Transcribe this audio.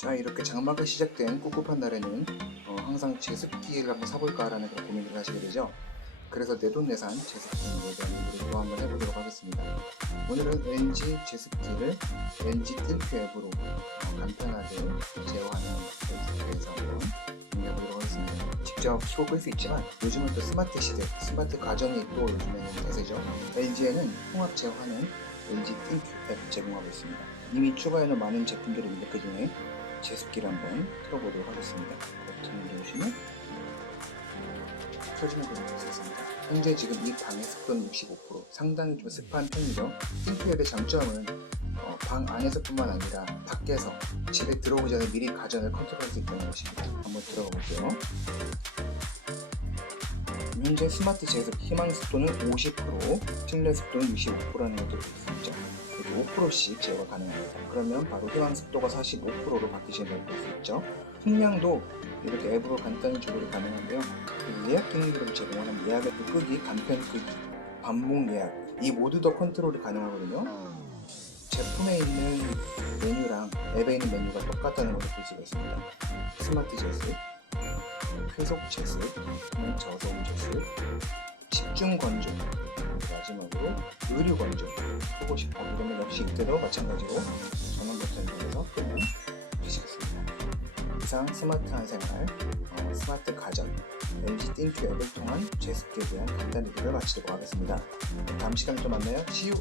자 이렇게 장마가 시작된 꿉꿉한 날에는 어, 항상 제습기를 한번 사볼까라는 그런 고민을 하시게 되죠. 그래서 내돈내산 제습기에 대한 얘기를 또 한번 해보도록 하겠습니다. 오늘은 LG 제습기를 LG 틴트 앱으로 어, 간편하게 제어하는 제습기에 대해서 한번 공유해보도록 하겠습니다. 직접 키고 끌 수 있지만 요즘은 또 스마트 시대, 스마트 가정이 또 요즘에는 대세죠. LG에는 통합 제어하는 LG 틴트 앱 제공하고 있습니다. 이미 추가해놓은 많은 제품들이 있는데 그 중에 제습기를 한번 틀어보도록 하겠습니다. 버튼을 누르시면 켜지는 그림이 있습니다. 현재 지금 이 방의 습도는 65% 상당히 좀 습한 편이죠. 핑크앱의 장점은 어, 방 안에서뿐만 아니라 밖에서 집에 들어오기 전에 미리 가전을 컨트롤할 수 있다는 것입니다. 한번 들어가 볼게요. 현재 스마트 제습 희망 습도는 50%, 실내 습도는 25%라는 것들이 있습니다. 10%씩 제어가 가능합니다. 그러면 바로 회환 습도가 45%로 바뀌시는 걸 볼 수 있죠. 풍량도 이렇게 앱으로 간단히 조절이 가능한데요. 그 예약 기능들을 제공하는 예약의 끄기, 간편 끄기, 반복 예약 이 모두 더 컨트롤이 가능하거든요. 제품에 있는 메뉴랑 앱에 있는 메뉴가 똑같다는 것을 볼 수가 있습니다. 스마트 제스, 회속 제스, 저속 제스, 집중 건조, 마지막으로 의류 건조 하고 싶어 그러면 역시 이때도 마찬가지로 전원 버튼을 통해서 끄면 되시겠습니다. 이상 스마트한 생활, 어, 스마트 가전, LG 띵큐 앱을 통한 제습기에 대한 간단 리뷰를 마치도록 하겠습니다. 다음 시간에 또 만나요. You!